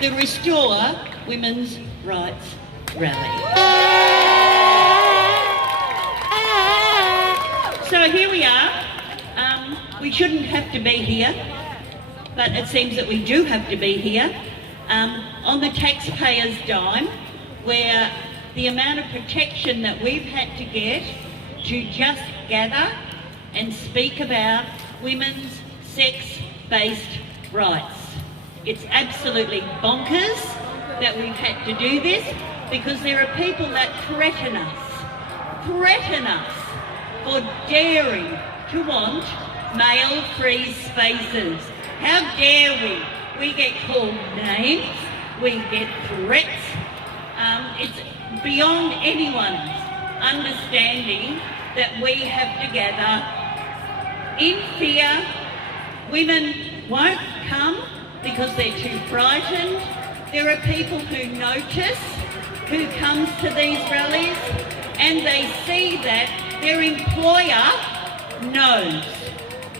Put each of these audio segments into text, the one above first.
the Restore Women's Rights Rally. So here we are. We shouldn't have to be here, but it seems that we do have to be here on the taxpayer's dime, where the amount of protection that we've had to get to just gather and speak about women's sex-based rights. It's absolutely bonkers that we've had to do this, because there are people that threaten us for daring to want male-free spaces. How dare we? We get called names, we get threats. It's beyond anyone's understanding that we have to gather in fear. Women won't come because they're too frightened. There are people who notice, who comes to these rallies, and they see that their employer knows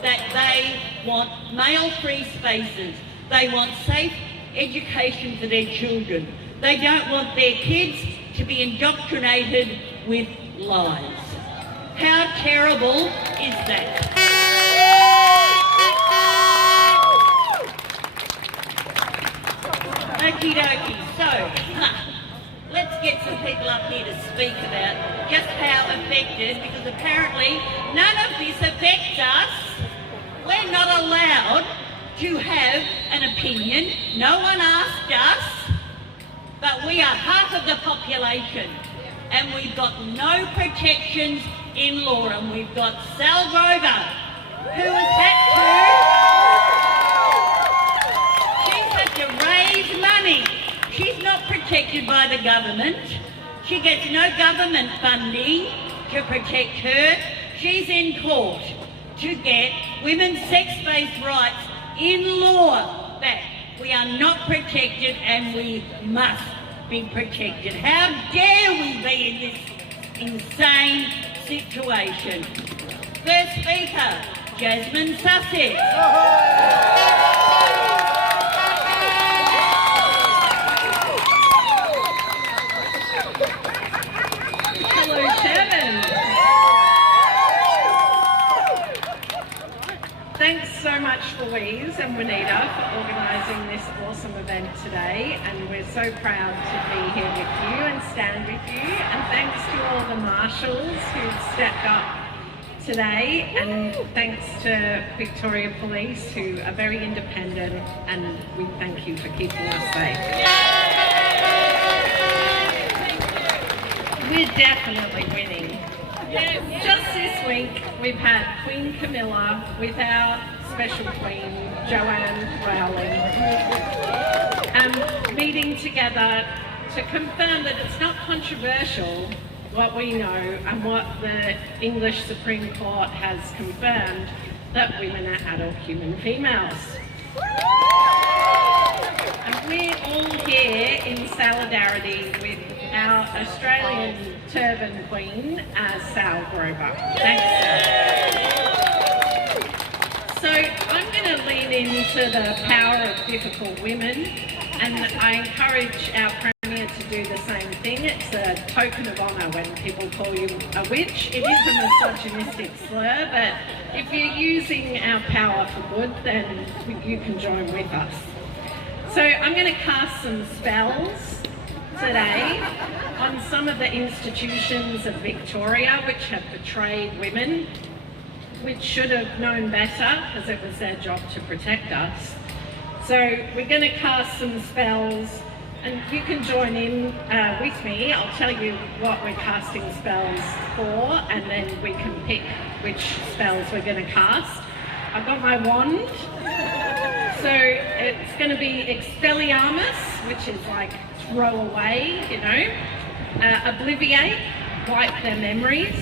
that they want male-free spaces. They want safe education for their children. They don't want their kids to be indoctrinated with lies. How terrible is that? Okie dokie. So, let's get some people up here to speak about just how affected, because apparently none of this affects us. We're not allowed to have an opinion. No one asked us, but we are half of the population, and we've got no protections in law. And we've got Sal Grover, who has had to raise money. She's not protected by the government. She gets no government funding to protect her. She's in court to get women's sex-based rights in law back. We are not protected, and we must be protected. How dare we be in this insane situation? First speaker, Jasmine Sussex. Hello, Shannon. Thanks so much, Louise and Juanita, for organising this awesome event today, and we're so proud to be here with you and stand with you. And thanks to all the marshals who've stepped up today, and thanks to Victoria Police, who are very independent, and we thank you for keeping us safe. We're definitely winning. Just this week, we've had Queen Camilla with our special queen, Joanne Rowling, meeting together to confirm that it's not controversial what we know and what the English Supreme Court has confirmed, that women are adult human females. And we're all here in solidarity with our Australian turban queen, Sal Grover. Thanks, Sal. So I'm going to lean into the power of difficult women, and I encourage our Premier to do the same thing. It's a token of honour when people call you a witch. It is a misogynistic slur, but if you're using our power for good, then you can join with us. So I'm going to cast some spells today on some of the institutions of Victoria which have betrayed women, which should have known better because it was their job to protect us. So we're going to cast some spells, and you can join in with me. I'll tell you what we're casting spells for, and then we can pick which spells we're going to cast. I've got my wand. So it's going to be Expelliarmus, which is like throw away, you know. Obliviate, wipe their memories.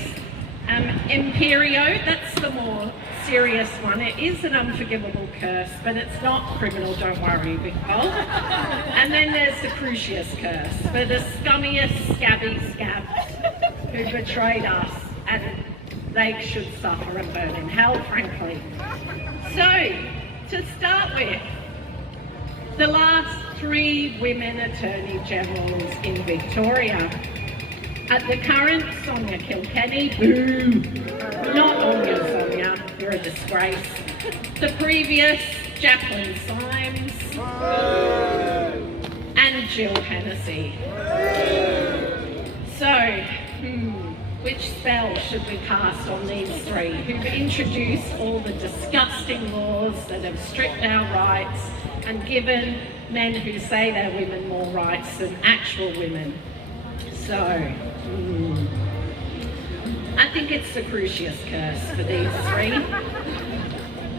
Imperio, that's the more serious one. It is an unforgivable curse, but it's not criminal, don't worry, Big Bold. And then there's the Crucius curse, for the scummiest scabby scabs who betrayed us, and they should suffer and burn in hell, frankly. So, to start with, the last 3 women Attorney Generals in Victoria. At the current Sonia Kilkenny, boo! Not on you, Sonia, you're a disgrace. The previous, Jacqueline Symes, and Jill Hennessy. So, which spell should we cast on these 3 who've introduced all the disgusting laws that have stripped our rights and given men who say they're women more rights than actual women? So, I think it's the Crucius curse for these 3.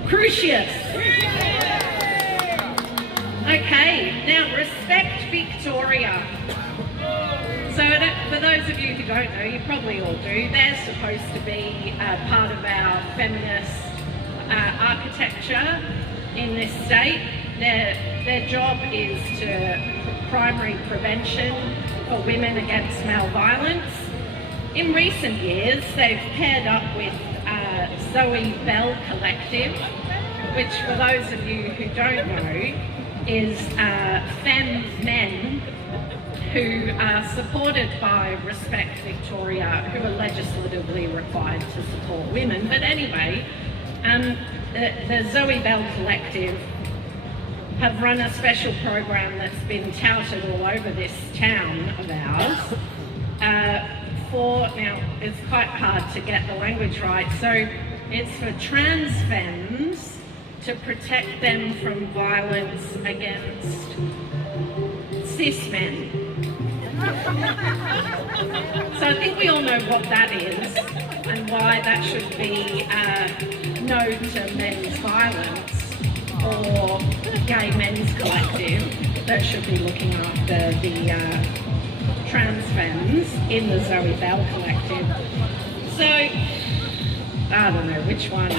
Crucius! Okay, now respect Victoria. So for those of you who don't know, you probably all do, they're supposed to be part of our feminist architecture in this state. Their job is to primary prevention for women against male violence. In recent years, they've paired up with Zoe Bell Collective, which for those of you who don't know, is femme men who are supported by Respect Victoria, who are legislatively required to support women. But anyway, the Zoe Bell Collective have run a special program that's been touted all over this town of ours. Now, it's quite hard to get the language right, so it's for trans femmes to protect them from violence against cis men. So I think we all know what that is and why that should be no to men's violence, or gay men's collective that should be looking after the trans femmes in the Zoe Bell Collective. So, I don't know which one.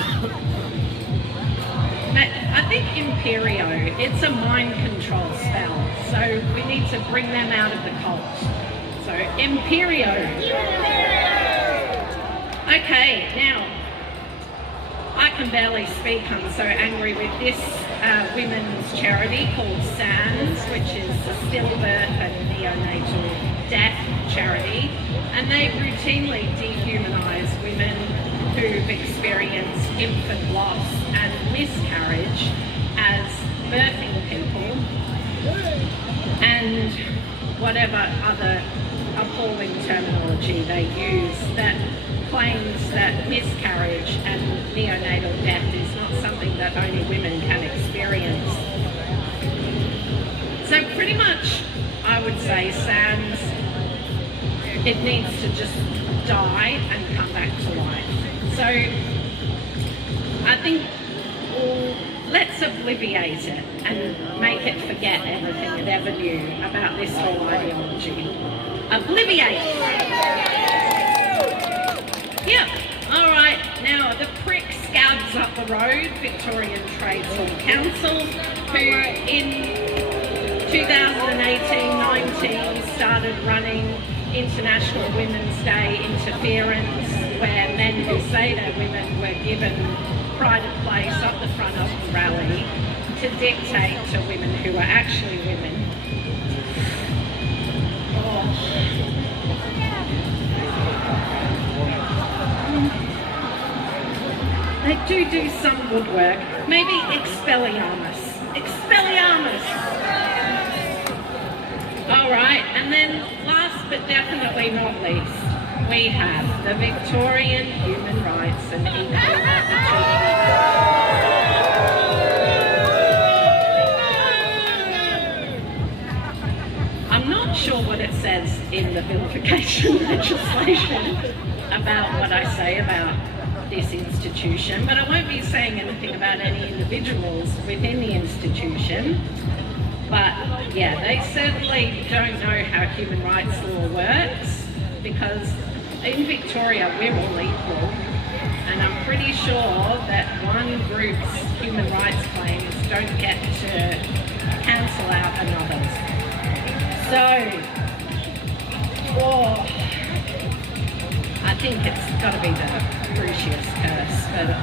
I think Imperio, it's a mind control spell, so we need to bring them out of the cult. So, Imperio. Okay, now, I can barely speak, I'm so angry with this women's charity called SANS, which is the Stillbirth and Neonatal Death Charity, and they routinely dehumanise women who've experienced infant loss and miscarriage as birthing people, and whatever other appalling terminology they use that claims that miscarriage and neonatal death is not something that only women can experience. So pretty much I would say SANS, it needs to just die and come back to life. So I think let's obliviate it and make it forget everything it ever knew about this whole ideology. Obliviate! Yeah, all right, now the prick scabs up the road, Victorian Trades Hall Council, who in 2018-19 started running International Women's Day interference, where men who say they're women were given pride of place up the front of the rally to dictate to women who are actually women. They do some good work. Maybe Expelliarmus. Expelliarmus! All right, and then last but definitely not least, we have the Victorian Human Rights and Equal Opportunity. I'm not sure what it says in the vilification legislation about what I say about this institution, but I won't be saying anything about any individuals within the institution. But yeah, they certainly don't know how human rights law works, because in Victoria we're all equal, and I'm pretty sure that one group's human rights claims don't get to cancel out another's. So, I think it's got to be the Crucius curse for the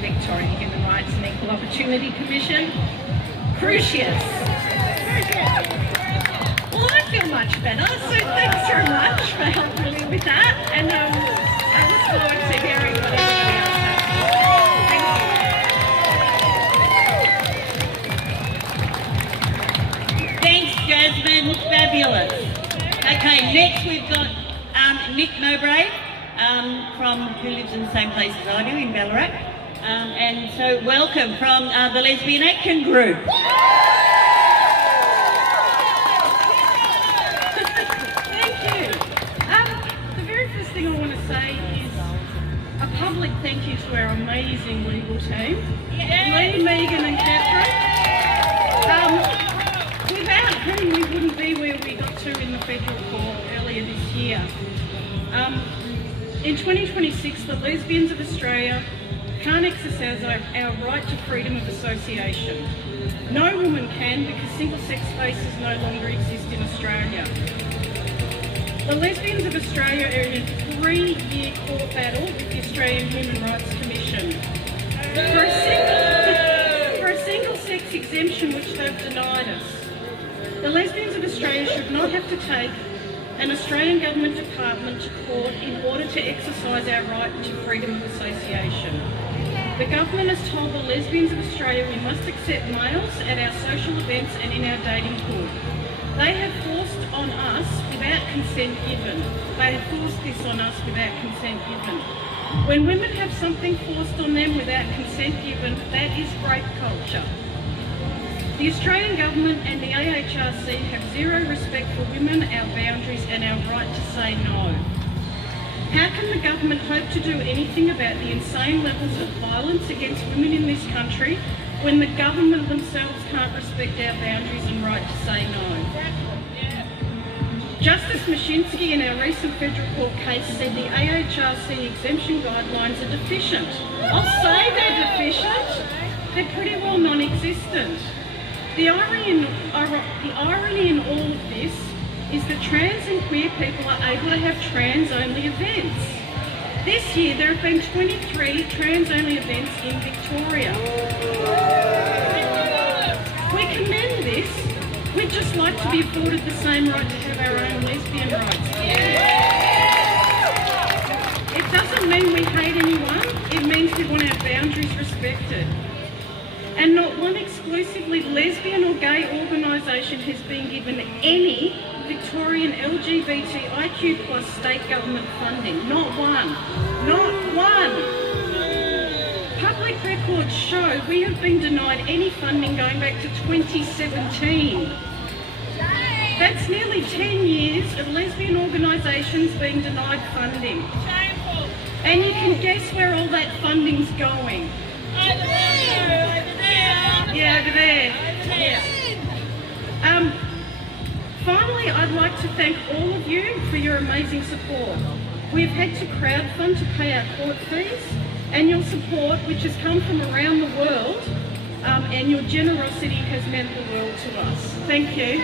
Victorian Human Rights and Equal Opportunity Commission. Crucius! Well, I feel much better, so thanks very much for helping me with that, and I look forward to hearing what everybody else has. Thanks, Jasmine. Fabulous. Okay, next we've got Nick Mowbray, who lives in the same place as I do, in Ballarat. And so welcome from the Lesbian Action Group. Thank you. The very first thing I want to say is a public thank you to our amazing legal team. Lee, Megan and Catherine. Without whom we wouldn't be where we got to in the federal court earlier this year. In 2026, the Lesbians of Australia can't exercise our right to freedom of association. No woman can, because single-sex spaces no longer exist in Australia. The Lesbians of Australia are in a 3-year court battle with the Australian Human Rights Commission for a single-sex exemption which they've denied us. The Lesbians of Australia should not have to take an Australian Government department to court in order to exercise our right to freedom of association. The government has told the Lesbians of Australia we must accept males at our social events and in our dating pool. They have forced on us without consent given. They have forced this on us without consent given. When women have something forced on them without consent given, that is rape culture. The Australian Government and the AHRC have zero respect for women, our boundaries and our right to say no. How can the government hope to do anything about the insane levels of violence against women in this country when the government themselves can't respect our boundaries and right to say no? Justice Mashinsky in our recent federal court case said the AHRC exemption guidelines are deficient. I'll say they're deficient. They're pretty well non-existent. The irony in all of this is that trans and queer people are able to have trans-only events. This year there have been 23 trans-only events in Victoria. We commend this. We'd just like to be afforded the same right to have our own lesbian rights. It doesn't mean we hate anyone, it means we want our boundaries respected. And not one exclusively lesbian or gay organisation has been given any Victorian LGBTIQ plus state government funding. Not one. Not one. Public records show we have been denied any funding going back to 2017. That's nearly 10 years of lesbian organisations being denied funding. Shameful. And you can guess where all that funding's going. Over there. Yeah, over there. Yeah. Finally, I'd like to thank all of you for your amazing support. We've had to crowdfund to pay our court fees, and your support, which has come from around the world, and your generosity has meant the world to us. Thank you.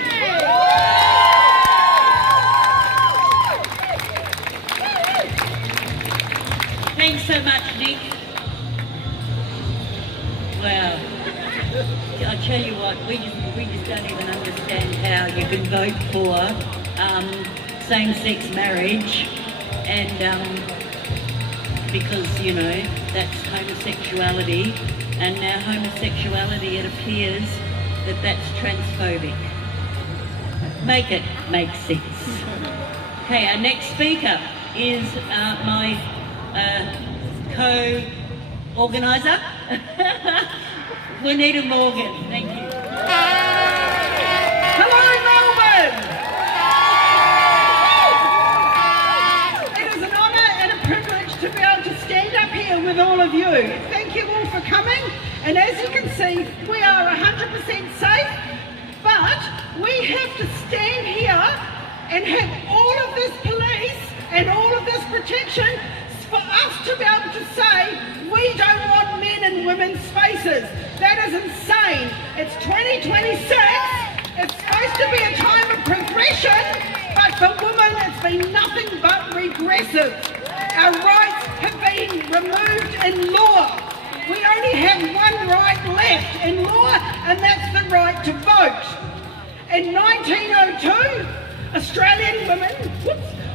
Thanks so much, Nick. Wow. I tell you what, we just don't even understand how you can vote for same-sex marriage, and because, you know, that's homosexuality, and now homosexuality, it appears that that's transphobic. Make it make sense. Okay, our next speaker is my co-organiser, Juanita Morgan. Thank you. Hello, Melbourne! It is an honour and a privilege to be able to stand up here with all of you. Thank you all for coming. And as you can see, we are 100% safe, but we have to stand here and have all of this police and all of this protection for us to be able to say we don't want men in women's spaces. That is insane. It's 2026. It's supposed to be a time of progression, but for women it's been nothing but regressive. Our rights have been removed in law. We only have one right left in law, and that's the right to vote. In 1902, Australian women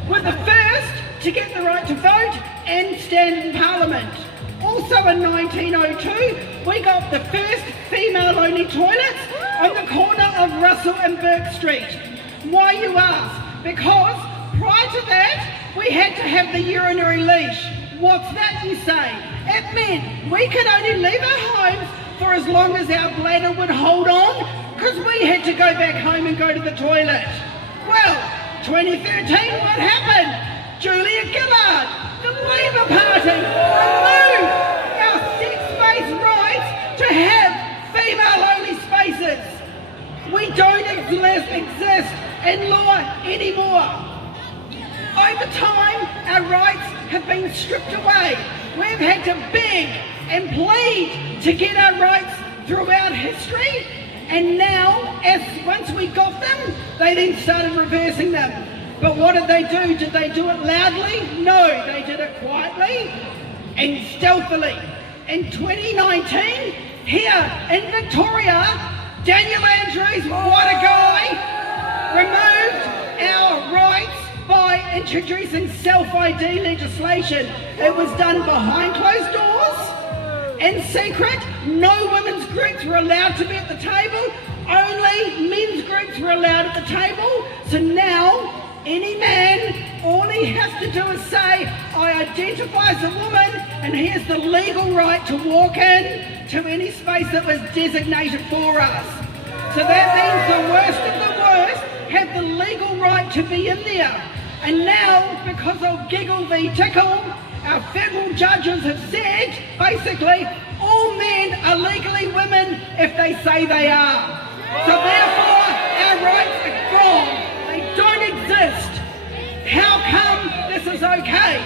were the first to get the right to vote and stand in Parliament. Also in 1902, we got the first female-only toilets on the corner of Russell and Burke Street. Why, you ask? Because prior to that, we had to have the urinary leash. What's that, you say? It meant we could only leave our homes for as long as our bladder would hold on, because we had to go back home and go to the toilet. Well, 2013, what happened? Julia Gillard, the Labour Party, removed our sex-based rights to have female-only spaces. We don't exist in law anymore. Over time, our rights have been stripped away. We've had to beg and plead to get our rights throughout history, and now, once we got them, they then started reversing them. But what did they do? Did they do it loudly? No, they did it quietly and stealthily. In 2019, here in Victoria, Daniel Andrews, what a guy, removed our rights by introducing self-ID legislation. It was done behind closed doors, in secret. No women's groups were allowed to be at the table. Only men's groups were allowed at the table. So now, any man, all he has to do is say, I identify as a woman, and he has the legal right to walk in to any space that was designated for us. So that means the worst of the worst have the legal right to be in there. And now, because of Giggle v Tickle, our federal judges have said, basically, all men are legally women if they say they are. So therefore, our rights are gone. They don't exist. How come this is okay?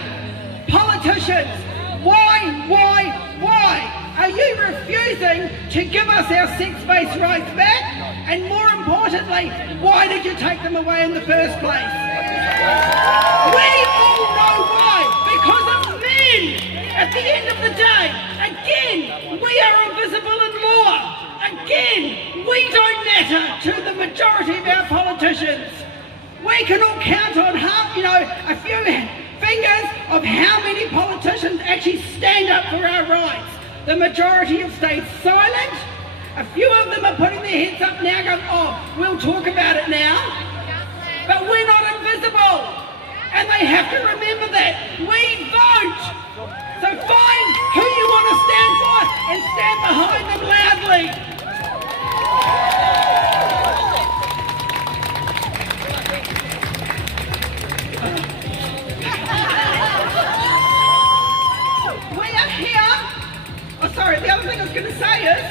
Politicians, why are you refusing to give us our sex-based rights back? And more importantly, why did you take them away in the first place? We all know why. Because of men. At the end of the day, again, we are invisible in law. Again, we don't matter to the majority of our politicians. We can all count on a few fingers of how many politicians actually stand up for our rights. The majority have stayed silent. A few of them are putting their heads up now going, oh, we'll talk about it now. But we're not invisible. And they have to remember that. We vote. So find who you want to stand for and stand behind them loudly. The other thing I was going to say is,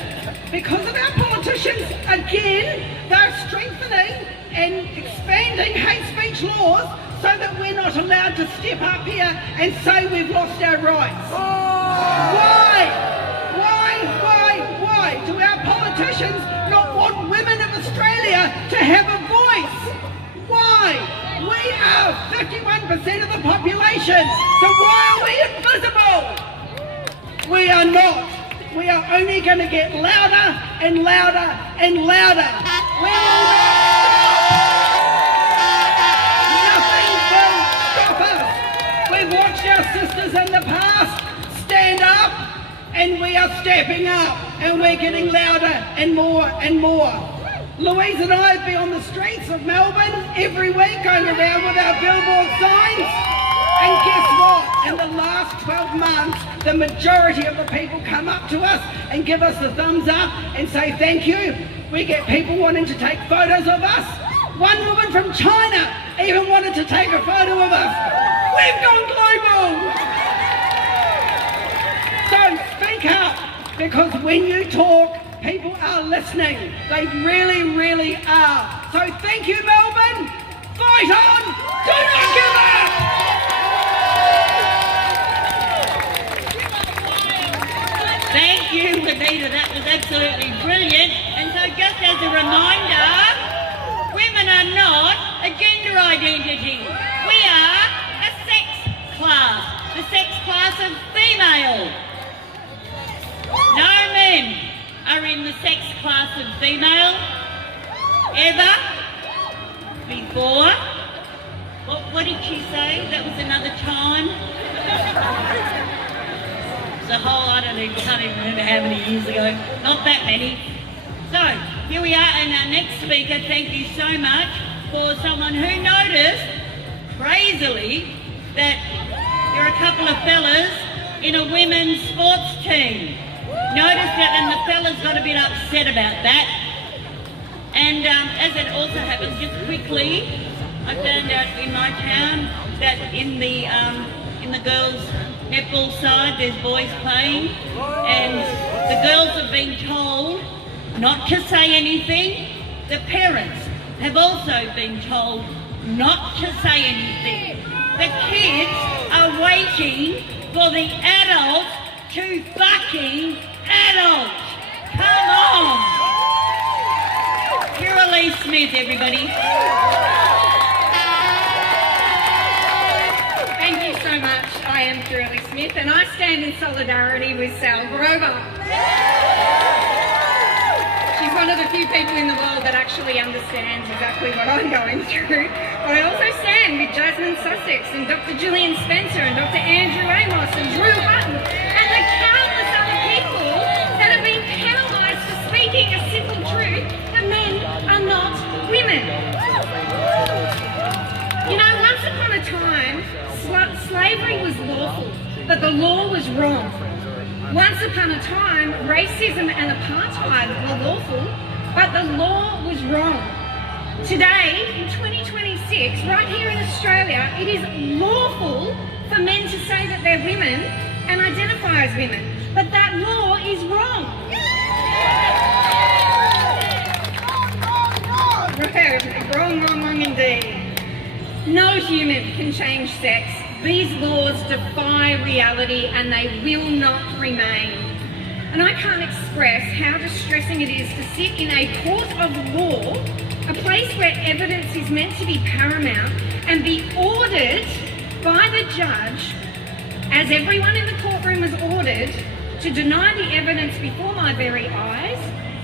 because of our politicians, again, they're strengthening and expanding hate speech laws so that we're not allowed to step up here and say we've lost our rights. Why do our politicians not want women of Australia to have a voice? Why? We are 51% of the population, so why are we invisible? We are not. We are only going to get louder and louder and louder. Nothing will stop us. We've watched our sisters in the past stand up, and we are stepping up, and we're getting louder and more and more. Louise and I have been on the streets of Melbourne every week going around with our billboard signs. And guess what? In the last 12 months, the majority of the people come up to us and give us the thumbs up and say thank you. We get people wanting to take photos of us. One woman from China even wanted to take a photo of us. We've gone global. So speak up, because when you talk, people are listening. They really, really are. So thank you, Melbourne. Fight on. Do not give up. Thank you, Anita. That was absolutely brilliant. And so just as a reminder, women are not a gender identity. We are a sex class, the sex class of female. No men are in the sex class of female, ever. before. What did she say? That was another time? It's a whole, I don't even, can't even remember how many years ago. Not that many. So, here we are, and our next speaker, thank you so much for someone who noticed, crazily, that there are a couple of fellas in a women's sports team. Noticed it, and the fellas got a bit upset about that. And as it also happens, just quickly, I found out in my town that in the girls' netball side, there's boys playing, and the girls have been told not to say anything. The parents have also been told not to say anything. The kids are waiting for the adults to fucking adult. Come on! Kira Lee Smith, everybody. Thank you so much. I am Kira Lee Smith and I stand in solidarity with Sal Grover. She's one of the few people in the world that actually understands exactly what I'm going through. But I also stand with Jasmine Sussex and Dr. Gillian Spencer and Dr. Andrew Amos and Drew Hutton and the countless other people that have been penalised for speaking a simple truth that men are not women. You know, once upon a time, slavery was lawful, but the law was wrong. Once upon a time, racism and apartheid were lawful, but the law was wrong. Today, in 2026, right here in Australia, it is lawful for men to say that they're women and identify as women, but that law is wrong. Wrong indeed. No human can change sex. These laws defy reality and they will not remain. And I can't express how distressing it is to sit in a court of law, a place where evidence is meant to be paramount, and be ordered by the judge, as everyone in the courtroom was ordered, to deny the evidence before my very eyes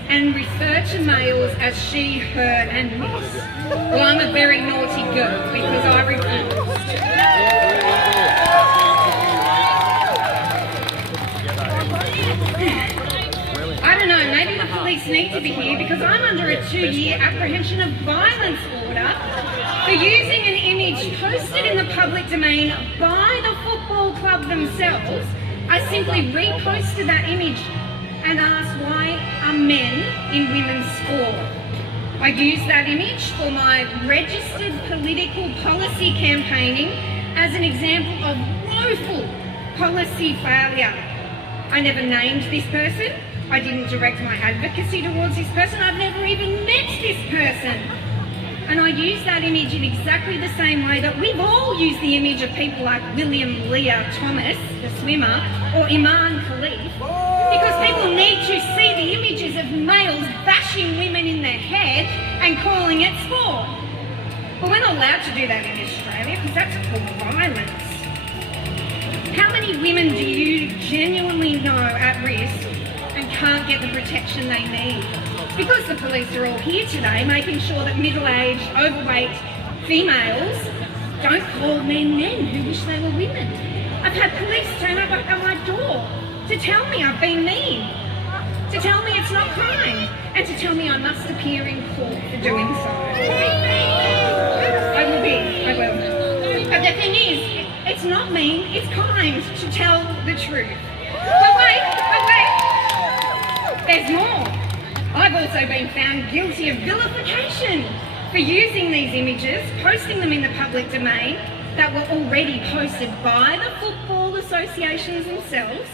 and refer to males as she, her and miss. Well, I'm a very naughty girl because I refused. I don't know, maybe the police need to be here because I'm under a 2-year apprehension of violence order for using an image posted in the public domain by the football club themselves. I simply reposted that image and asked why are men in women's sport. I used that image for my registered political policy campaigning as an example of woeful policy failure. I never named this person. I didn't direct my advocacy towards this person. I've never even met this person. And I used that image in exactly the same way that we've all used the image of people like William Leah Thomas, the swimmer, or Iman Khalif, because people need to see the images of males bashing women in the head and calling it sport. But we're not allowed to do that in Australia because that's called violence. How many women do you genuinely know at risk and can't get the protection they need? Because the police are all here today making sure that middle-aged, overweight females don't call men who wish they were women. I've had police turn up at my door to tell me I've been mean, to tell me it's not kind, and to tell me I must appear in court for doing so. I will. But the thing is, it's not mean, it's kind to tell the truth. But wait, there's more. I've also been found guilty of vilification for using these images, posting them in the public domain that were already posted by the football associations themselves.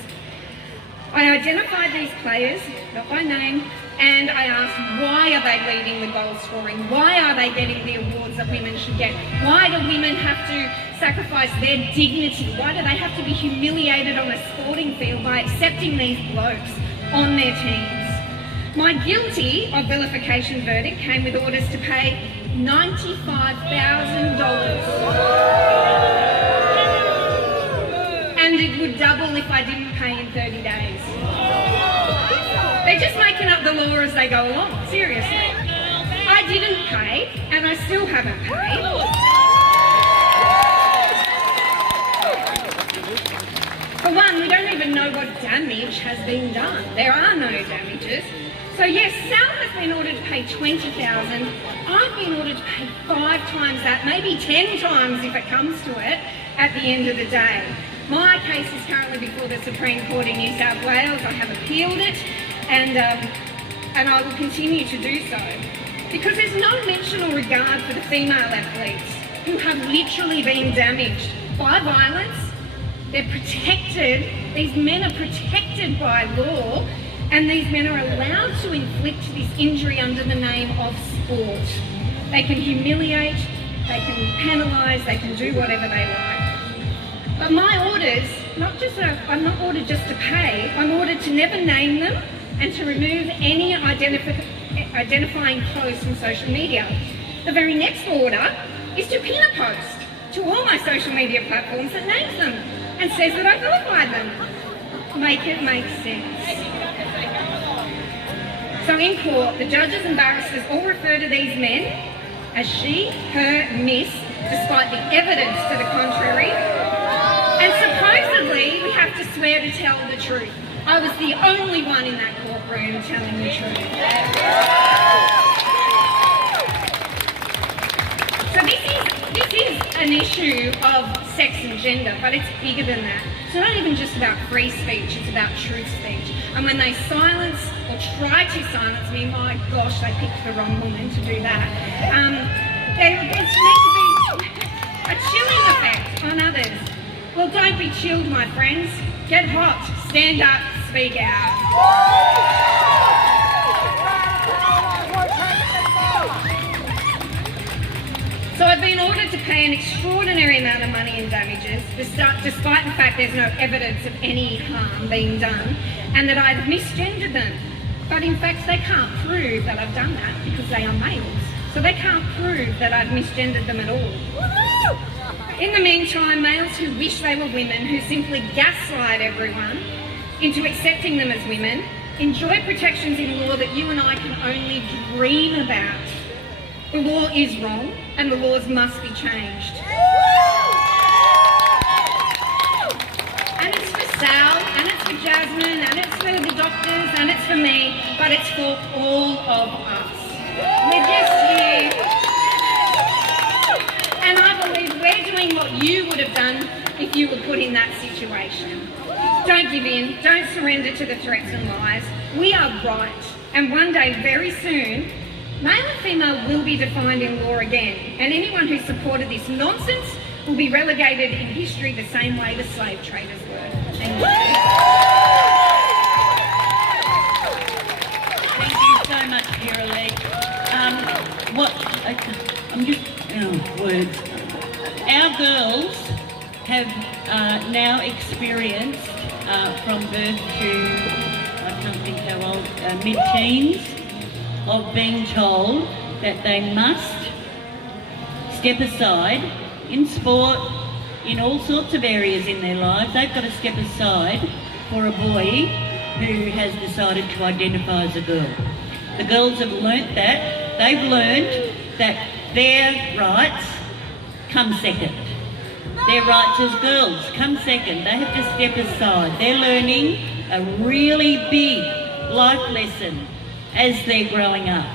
I identified these players, not by name, and I asked why are they leading the goal scoring? Why are they getting the awards that women should get? Why do women have to sacrifice their dignity? Why do they have to be humiliated on a sporting field by accepting these blokes on their teams? My guilty of vilification verdict came with orders to pay $95,000. And it would double if I didn't pay in 30 days. They're just making up the law as they go along, seriously. I I didn't pay, and I still haven't paid. For one, we don't even know what damage has been done. There are no damages. So yes, Sal has been ordered to pay $20,000. I've been ordered to pay 5 times that, maybe 10 times if it comes to it, at the end of the day. My case is currently before the Supreme Court in New South Wales. I have appealed it, and I will continue to do so. Because there's no mention or regard for the female athletes who have literally been damaged by violence. They're protected, these men are protected by law, and these men are allowed to inflict this injury under the name of sport. They can humiliate, they can penalise, they can do whatever they like. But my orders, I'm not ordered just to pay, I'm ordered to never name them and to remove any identifying posts from social media. The very next order is to pin a post to all my social media platforms that names them and says that I vilified them. Make it make sense. So in court, the judges and barristers all refer to these men as she, her, miss, despite the evidence to the contrary. And supposedly, we have to swear to tell the truth. I was the only one in that courtroom telling the truth. So this is an issue of sex and gender, but it's bigger than that. It's not even just about free speech, it's about truth speech. And when they silence or try to silence me, my gosh, they picked the wrong woman to do that. There's meant to be a chilling effect on others. Well, don't be chilled, my friends. Get hot, stand up, speak out. So I've been ordered to pay an extraordinary amount of money in damages, despite the fact there's no evidence of any harm being done, and that I've misgendered them. But in fact, they can't prove that I've done that because they are males. So they can't prove that I've misgendered them at all. In the meantime, males who wish they were women, who simply gaslight everyone into accepting them as women, enjoy protections in law that you and I can only dream about. The law is wrong, and the laws must be changed. And it's for Sal, and it's for Jasmine, and it's for the doctors, and it's for me, but it's for all of us. We're just here. And I believe we're doing what you would have done if you were put in that situation. Don't give in, don't surrender to the threats and lies. We are right, and one day, very soon, male and female will be defined in law again, and anyone who supported this nonsense will be relegated in history the same way the slave traders were. Thank you. Thank you so much, Vera Lee. Words. Our girls have now experienced from birth to, I can't think how old, mid-teens, of being told that they must step aside in sport, in all sorts of areas in their lives. They've got to step aside for a boy who has decided to identify as a girl. The girls have learnt that. They've learned that their rights come second. Their rights as girls come second. They have to step aside. They're learning a really big life lesson as they're growing up.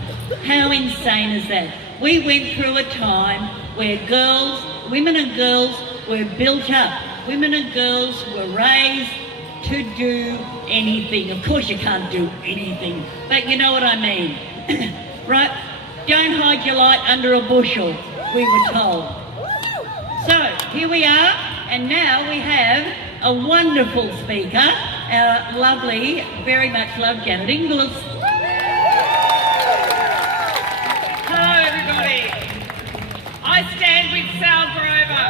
How insane is that? We went through a time where women and girls were built up. Women and girls were raised to do anything. Of course you can't do anything, but you know what I mean. Right? Don't hide your light under a bushel, we were told. So, here we are, and now we have a wonderful speaker, our lovely, very much loved Janet Inglis. Hello everybody. I stand with Sal Grover.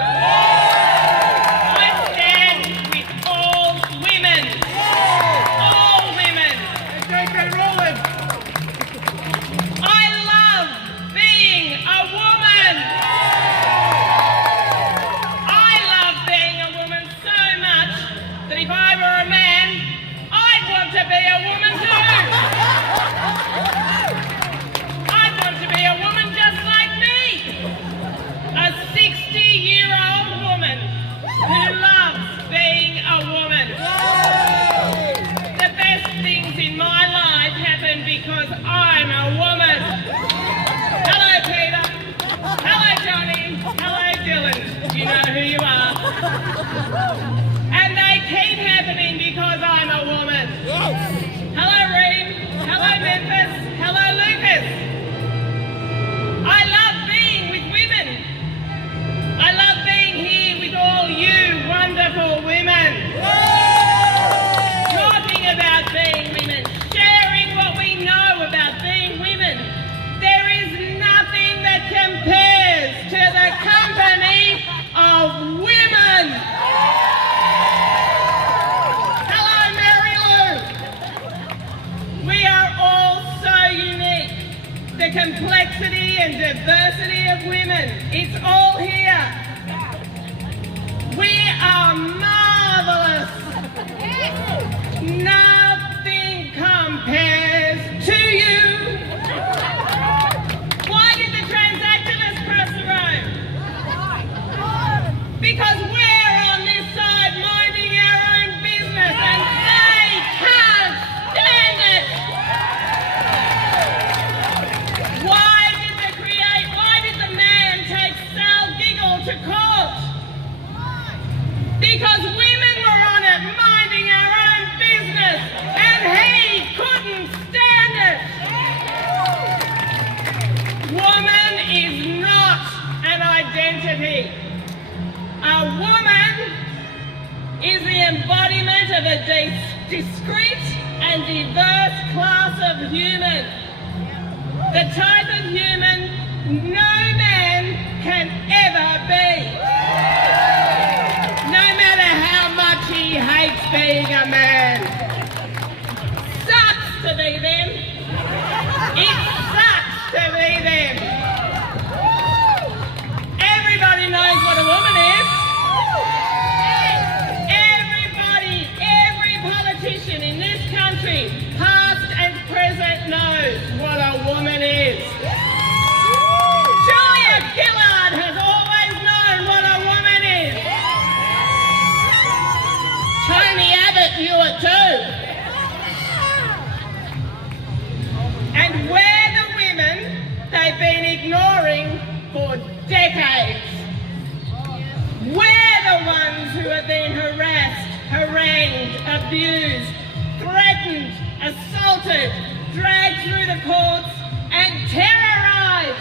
I stand with all women. All women. I love being a woman. I love being a woman so much that if I were a man, I'd want to be a woman too. and diversity of women. It's all here. We are marvellous. Nothing compares to you. Why did the transactionists cross the road? Because we're on this side minding our own business and they can't stand it. Why did the man take Sal Giggle to court? Because women were on it minding our own business and he couldn't stand it. Woman is not an identity. A woman is the embodiment of a discrete and diverse class of human. The type of human no man can ever be. No matter how much he hates being a man. Sucks to be them. It sucks to be them. Everybody knows what a woman is. Everybody, every politician in this country, past and present, knows what a woman is. Julia Gillard has always known what a woman is. Tony Abbott knew it too. And we're the women they've been ignoring for decades. We're the ones who have been harassed, harangued, abused, threatened, assaulted, dragged through the courts and terrorised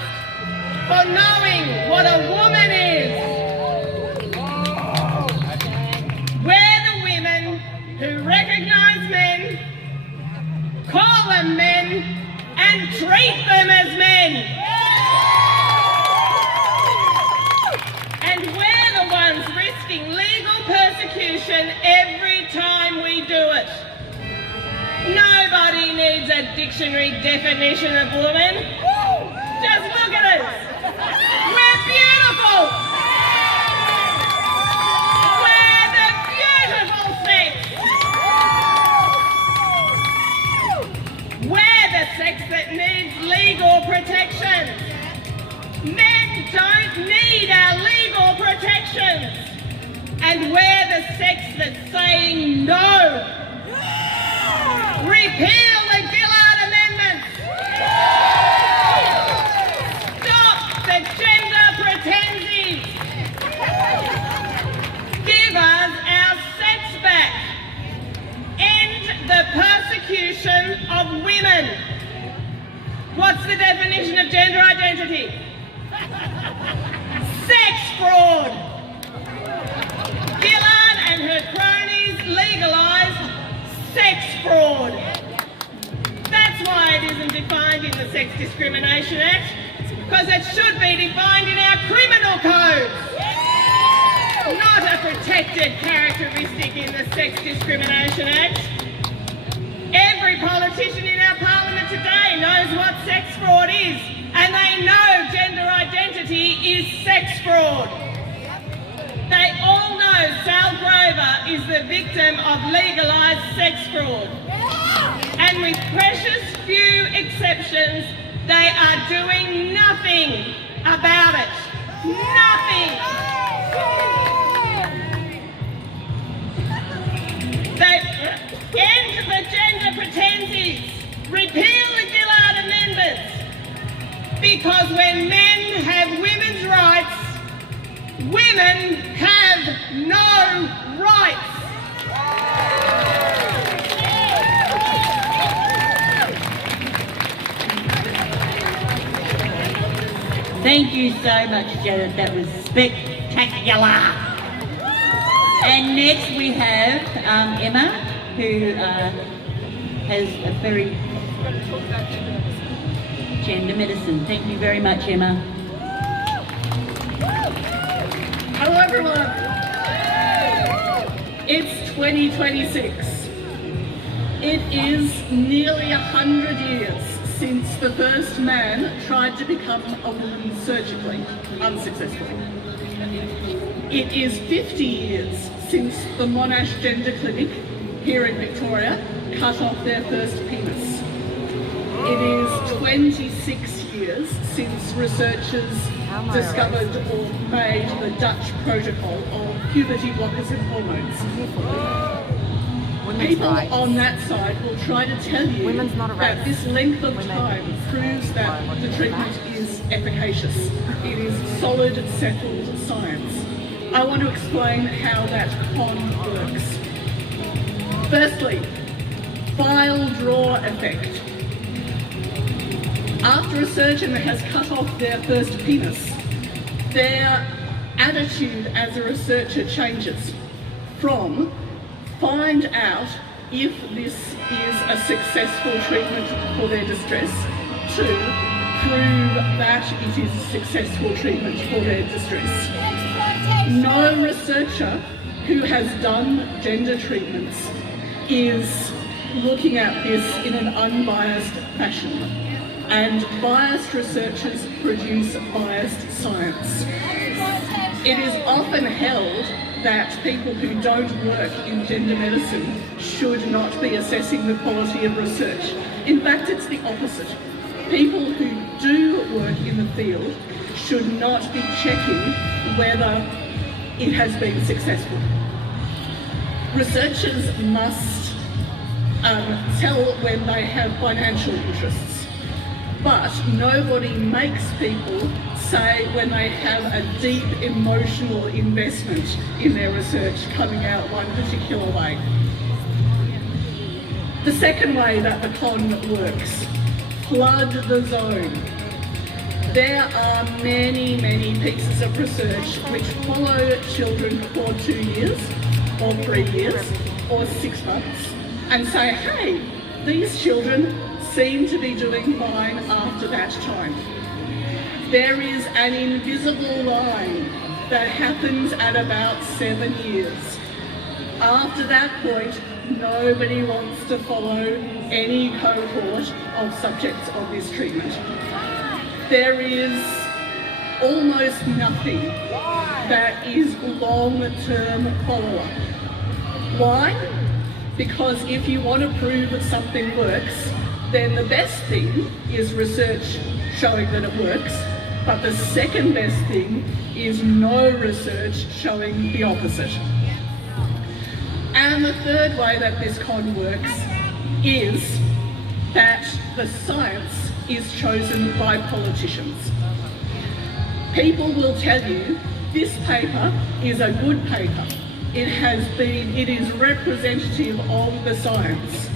for knowing what a woman is. We're the women who recognise men, call them men and treat them as men. And we're the ones risking legal persecution every time we do it. Nobody needs a dictionary definition of woman. Just look at us. We're beautiful. We're the beautiful sex. We're the sex that needs legal protection. Men don't need our legal protections. And we're the sex that's saying no. Repeal the Gillard Amendment. Stop the gender pretensies. Give us our sex back. End the persecution of women. What's the definition of gender identity? Sex fraud. Gillard and her cronies legalised sex fraud. That's why it isn't defined in the Sex Discrimination Act, because it should be defined in our criminal codes. Not a protected characteristic in the Sex Discrimination Act. Every politician in our parliament today knows what sex fraud is, and they know gender identity is sex fraud. They all know Sal Grover is the victim of legalised sex fraud. And with precious few exceptions, they are doing nothing about it. Nothing. They end the gender pretensies. Repeal the Gillard Amendments. Because when men have women's rights, women have no rights. Thank you so much, Janet. That was spectacular. And next we have Emma, who has a very gender medicine. Thank you very much, Emma. Hello everyone. It's 2026. It is nearly 100 years since the first man tried to become a woman surgically, unsuccessfully. It is 50 years since the Monash Gender Clinic here in Victoria cut off their first penis. It is 26 years since researchers discovered or made the Dutch protocol of puberty blockers and hormones. People on that side will try to tell you that this length of time proves that the treatment is efficacious. It is solid, settled science. I want to explain how that con works. Firstly, file draw effect. After a surgeon has cut off their first penis, their attitude as a researcher changes from find out if this is a successful treatment for their distress to prove that it is a successful treatment for their distress. No researcher who has done gender treatments is looking at this in an unbiased fashion, and biased researchers produce biased science. It is often held that people who don't work in gender medicine should not be assessing the quality of research. In fact, it's the opposite. People who do work in the field should not be checking whether it has been successful. Researchers must tell when they have financial interests, but nobody makes people say when they have a deep emotional investment in their research coming out one particular way. The second way that the con works, flood the zone. There are many, many pieces of research which follow children for 2 years, or 3 years, or 6 months, and say, hey, these children seem to be doing fine after that time. There is an invisible line that happens at about 7 years. After that point, nobody wants to follow any cohort of subjects of this treatment. There is almost nothing that is long-term follow-up. Why? Because if you want to prove that something works, then the best thing is research showing that it works, but the second best thing is no research showing the opposite. And the third way that this con works is that the science is chosen by politicians. People will tell you this paper is a good paper. It is representative of the science.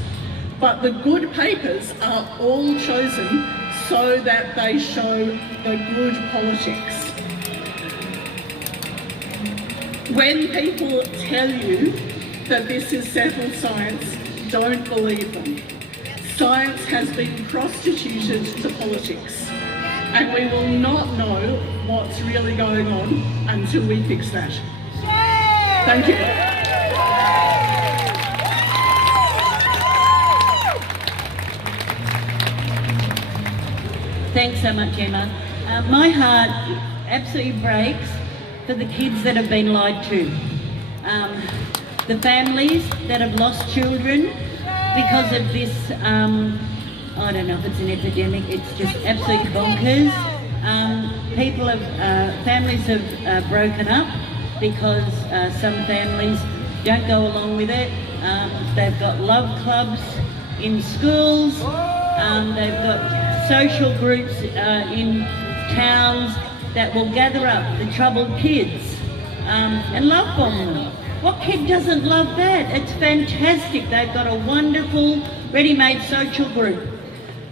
But the good papers are all chosen so that they show the good politics. When people tell you that this is settled science, don't believe them. Science has been prostituted to politics, and we will not know what's really going on until we fix that. Thank you. Thanks so much, Emma. My heart absolutely breaks for the kids that have been lied to. The families that have lost children because of this, I don't know if it's an epidemic, it's just absolutely bonkers. Families have broken up because some families don't go along with it. They've got love clubs in schools, they've got social groups in towns that will gather up the troubled kids and love bomb them. What kid doesn't love that? It's fantastic. They've got a wonderful ready-made social group.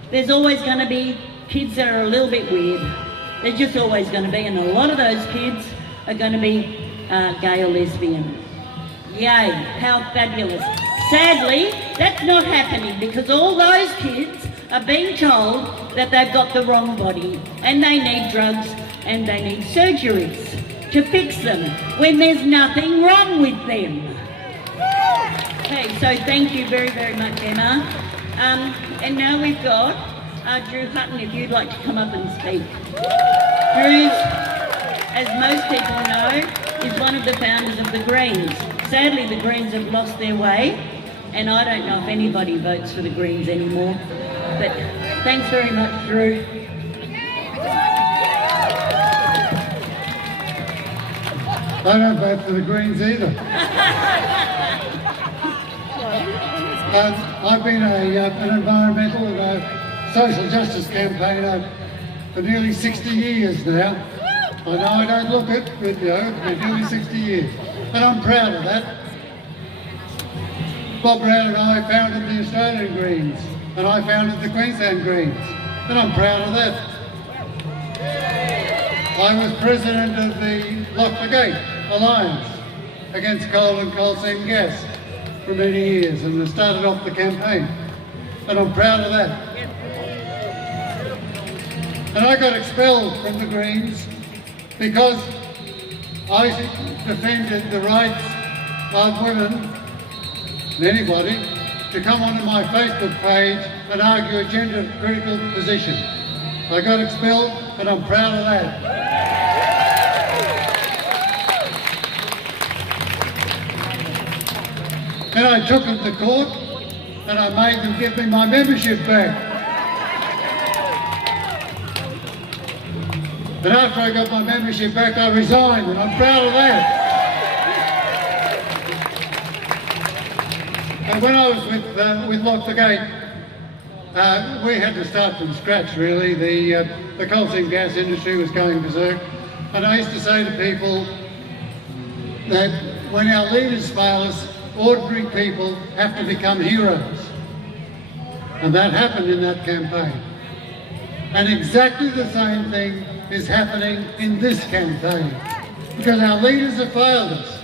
There's always going to be kids that are a little bit weird. There's just always going to be, and a lot of those kids are going to be gay or lesbian. Yay, how fabulous. Sadly, that's not happening because all those kids are being told that they've got the wrong body and they need drugs and they need surgeries to fix them when there's nothing wrong with them. Okay, so thank you very, very much, Emma. And now we've got Drew Hutton, if you'd like to come up and speak. Drew's, as most people know, is one of the founders of the Greens. Sadly, the Greens have lost their way, and I don't know if anybody votes for the Greens anymore. But thanks very much, Drew. I don't vote for the Greens either. I've been an environmental and a social justice campaigner for nearly 60 years now. I know I don't look it, but you know, it's been nearly 60 years. And I'm proud of that. Bob Brown and I founded the Australian Greens, and I founded the Queensland Greens, and I'm proud of that. I was president of the Lock the Gate Alliance against coal and coal seam gas for many years, and I started off the campaign, and I'm proud of that. And I got expelled from the Greens because I defended the rights of women, and anybody, to come onto my Facebook page and argue a gender critical position. I got expelled, and I'm proud of that. And I took them to court, and I made them give me my membership back. But after I got my membership back, I resigned, and I'm proud of that. And when I was with Lock the Gate, we had to start from scratch, really. The coal seam gas industry was going berserk. And I used to say to people that when our leaders fail us, ordinary people have to become heroes. And that happened in that campaign. And exactly the same thing is happening in this campaign. Because our leaders have failed us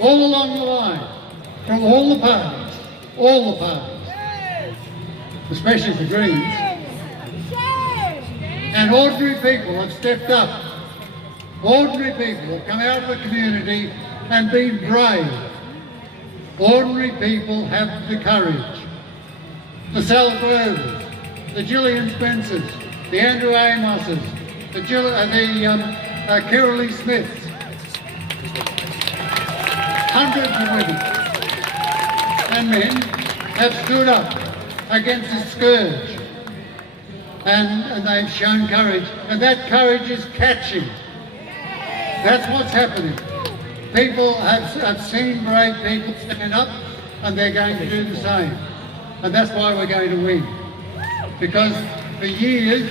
all along the line, from all the parties, especially the Greens. And ordinary people have stepped up. Ordinary people have come out of the community and been brave. Ordinary people have the courage. The Sal Grovers, the Gillian Spencers, the Andrew Amoses, the Kirralie Smiths, hundreds of women and men have stood up against this scourge, and they've shown courage, and that courage is catching. That's what's happening. People have seen brave people stand up, and they're going to do the same. And that's why we're going to win. Because for years,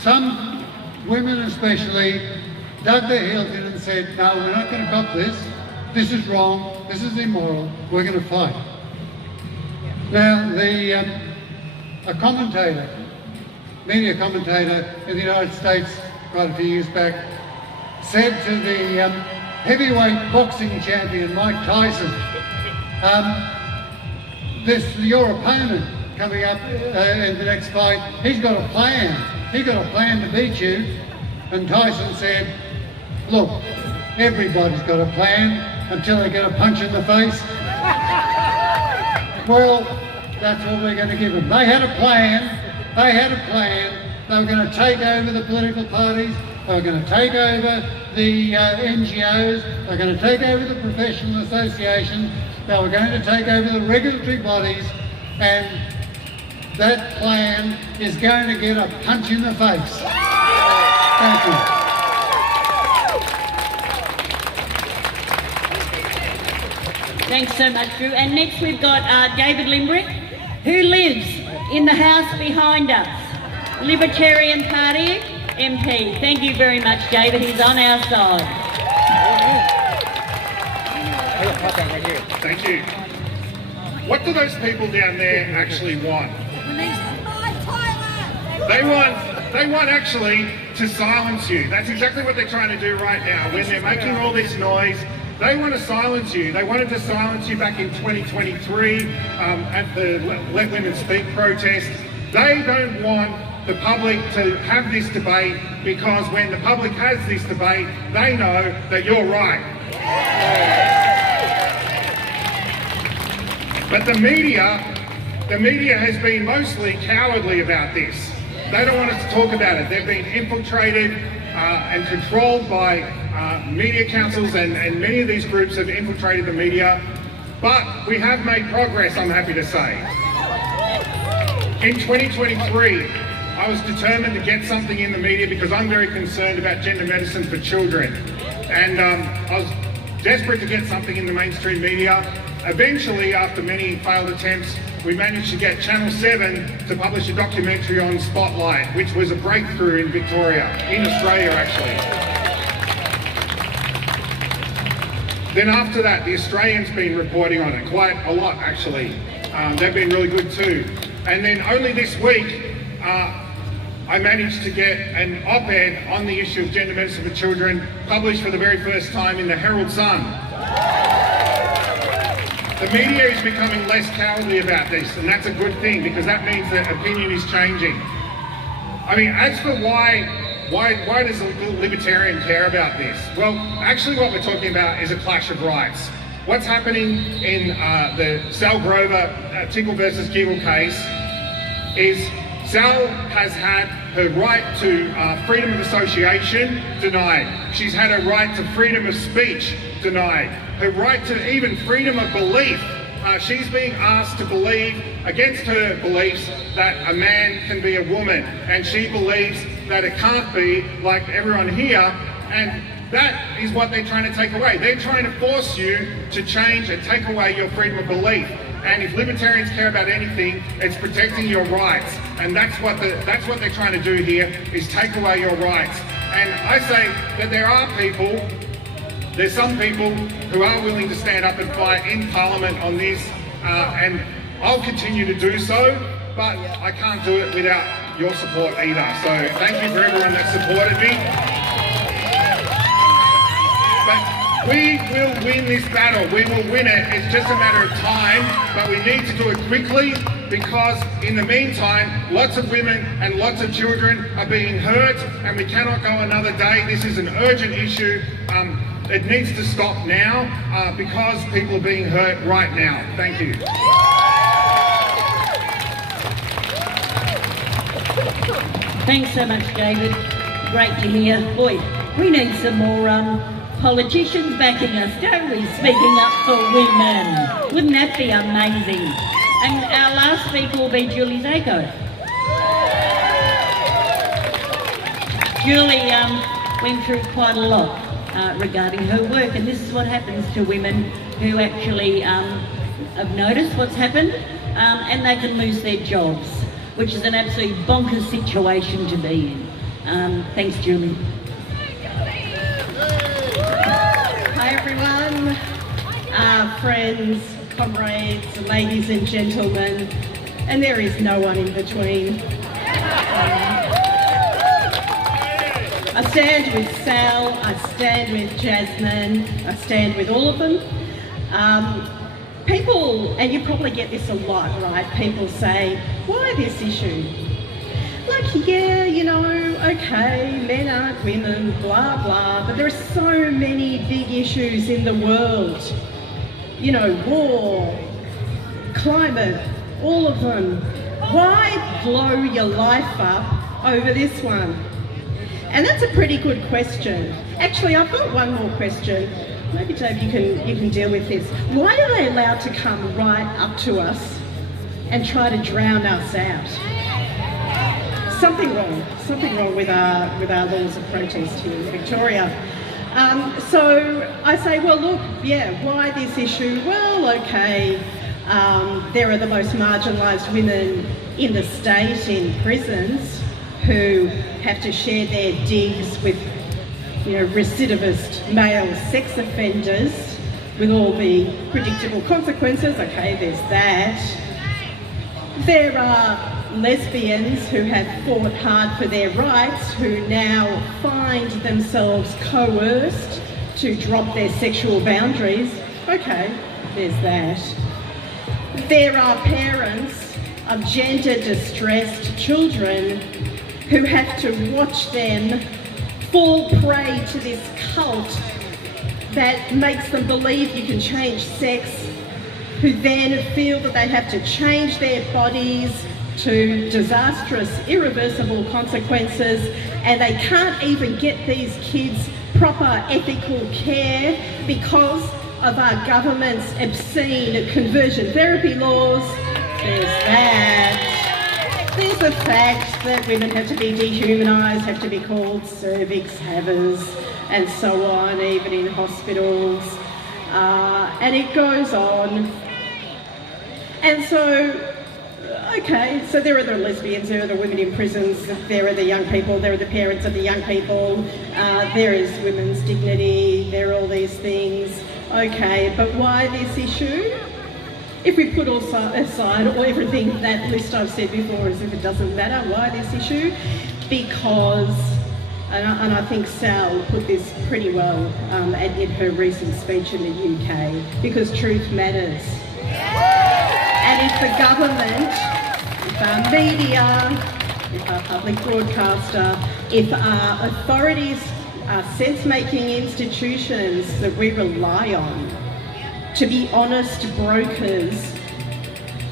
some women especially dug their heels in and said, no, we're not going to cop this. This is wrong. This is immoral. We're going to fight. Now, a commentator, media commentator in the United States quite a few years back, said to the heavyweight boxing champion, Mike Tyson, your opponent coming up in the next fight, he's got a plan. He's got a plan to beat you. And Tyson said, look, everybody's got a plan until they get a punch in the face. Well, that's what we're going to give them. They had a plan. They had a plan. They were going to take over the political parties. They were going to take over the NGOs. They were going to take over the professional associations. They were going to take over the regulatory bodies. And that plan is going to get a punch in the face. Thank you. Thanks so much, Drew. And next we've got David Limbrick, who lives in the house behind us. Libertarian Party MP. Thank you very much, David. He's on our side. Thank you. What do those people down there actually want? They want actually to silence you. That's exactly what they're trying to do right now. When they're making all this noise, they want to silence you. They wanted to silence you back in 2023 at the Let Women Speak protest. They don't want the public to have this debate, because when the public has this debate, they know that you're right. But the media has been mostly cowardly about this. they don't want us to talk about it. They've been infiltrated and controlled by media councils, and many of these groups have infiltrated the media. But we have made progress, I'm happy to say. In 2023, I was determined to get something in the media because I'm very concerned about gender medicine for children. And I was desperate to get something in the mainstream media. Eventually, after many failed attempts, we managed to get Channel 7 to publish a documentary on Spotlight, which was a breakthrough in Victoria, in Australia actually. Then after that, the Australian's been reporting on it, quite a lot actually. They've been really good too. And then only this week, I managed to get an op-ed on the issue of gender medicine for children published for the very first time in the Herald Sun. The media is becoming less cowardly about this, and that's a good thing because that means that opinion is changing. I mean, as for why does a libertarian care about this? Well, actually what we're talking about is a clash of rights. What's happening in the Sal Grover Tinkle versus Kegel case is Sal has had her right to freedom of association denied. She's had her right to freedom of speech denied. Her right to even freedom of belief. She's being asked to believe, against her beliefs, that a man can be a woman. And she believes that it can't be, like everyone here. And that is what they're trying to take away. They're trying to force you to change and take away your freedom of belief. And if libertarians care about anything, it's protecting your rights. And that's what they're trying to do here, is take away your rights. And I say that there's some people who are willing to stand up and fight in Parliament on this, and I'll continue to do so, but I can't do it without your support either. So thank you for everyone that supported me. But we will win this battle. We will win it. It's just a matter of time, but we need to do it quickly because in the meantime, lots of women and lots of children are being hurt and we cannot go another day. This is an urgent issue. It needs to stop now because people are being hurt right now. Thank you. Thanks so much, David. Great to hear. Boy, we need some more politicians backing us, don't we? Speaking up for women. Wouldn't that be amazing? And our last speaker will be Julie Zako. Julie went through quite a lot regarding her work, and this is what happens to women who actually have noticed what's happened, and they can lose their jobs, which is an absolute bonkers situation to be in. Thanks, Julie. Hi everyone, friends, comrades, ladies and gentlemen, and there is no one in between. I stand with Sal, I stand with Jasmine, I stand with all of them. People, and you probably get this a lot, right? People say, why this issue? Like, yeah, you know, okay, men aren't women, blah, blah, but there are so many big issues in the world. You know, war, climate, all of them. Why blow your life up over this one? And that's a pretty good question. Actually, I've got one more question. Maybe, Dave, you can deal with this. Why are they allowed to come right up to us and try to drown us out? Something wrong with our laws of protest here in Victoria. So I say, well, look, yeah, why this issue? Well, okay, there are the most marginalised women in the state in prisons who have to share their digs with, you know, recidivist male sex offenders with all the predictable consequences. Okay, there's that. There are lesbians who have fought hard for their rights who now find themselves coerced to drop their sexual boundaries. Okay, there's that. There are parents of gender-distressed children who have to watch them fall prey to this cult that makes them believe you can change sex, who then feel that they have to change their bodies to disastrous, irreversible consequences, and they can't even get these kids proper ethical care because of our government's obscene conversion therapy laws. There's that. There's the fact that women have to be dehumanised, have to be called cervix havers, and so on, even in hospitals. And it goes on. And so, okay, so there are the lesbians, there are the women in prisons, there are the young people, there are the parents of the young people, there is women's dignity, there are all these things. Okay, but why this issue? If we put aside all everything, that list I've said before, as if it doesn't matter, why this issue? Because, and I think Sal put this pretty well in her recent speech in the UK, because truth matters. And if the government, if our media, if our public broadcaster, if our authorities, our sense-making institutions that we rely on to be honest brokers,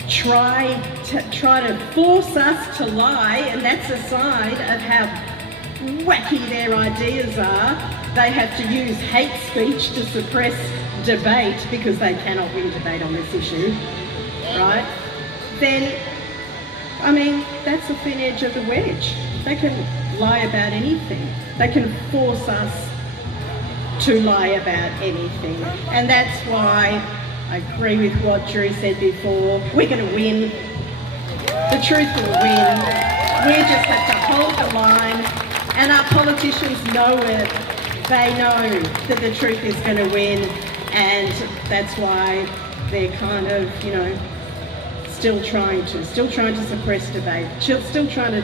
try to force us to lie, and that's a sign of how wacky their ideas are. They have to use hate speech to suppress debate because they cannot win debate on this issue, right? Then, I mean, that's the thin edge of the wedge. They can lie about anything. They can force us to lie about anything. And that's why I agree with what Drew said before. We're going to win. The truth will win. We just have to hold the line. And our politicians know it. They know that the truth is going to win. And that's why they're kind of, you know, still trying to suppress debate, still trying to,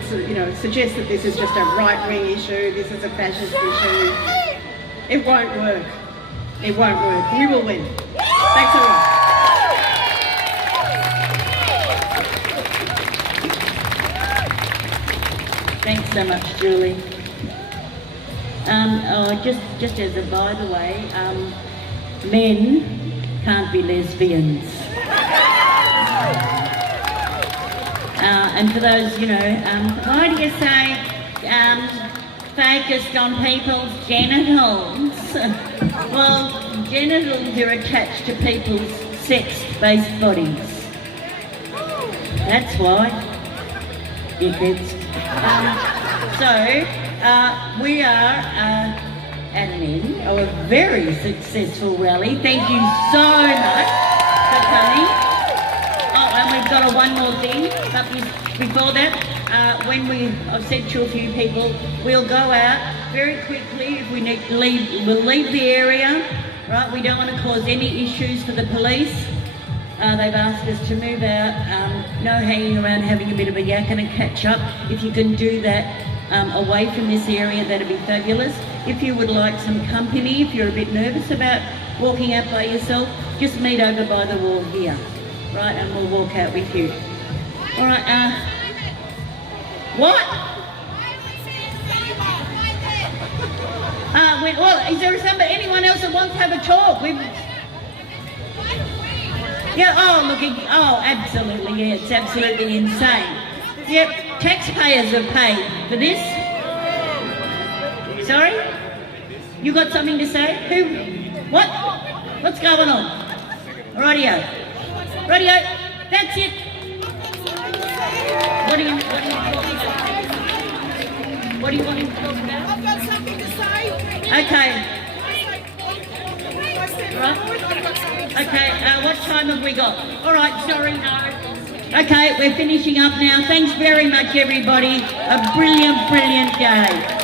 suggest that this is just a right-wing issue, this is a fascist issue. It won't work. It won't work. We will win. Thanks a lot. Thanks so much, Julie. Just as a by the way, men can't be lesbians. And for those, why do you say focused on people's genitals? Well, genitals are attached to people's sex-based bodies. That's why. Dickheads. We are at an end of a very successful rally. Thank you so much for coming. Oh, and we've got one more thing, but before that, I've said to a few people, we'll go out very quickly if we need to leave. We'll leave the area, right? We don't want to cause any issues for the police. They've asked us to move out, no hanging around having a bit of a yak and a catch up. If you can do that away from this area, that'd be fabulous. If you would like some company, if you're a bit nervous about walking out by yourself, just meet over by the wall here, right? And we'll walk out with you. All right, what? Well, is there anyone else that wants to have a talk? Absolutely, yeah, it's absolutely insane. Yep, taxpayers have paid for this. Sorry? You got something to say? Who? What? What's going on? Radio. That's it. What do you want to talk about? I've got something to say. Okay. Right. Okay, what time have we got? All right, sorry, no. Okay, we're finishing up now. Thanks very much, everybody. A brilliant, brilliant day.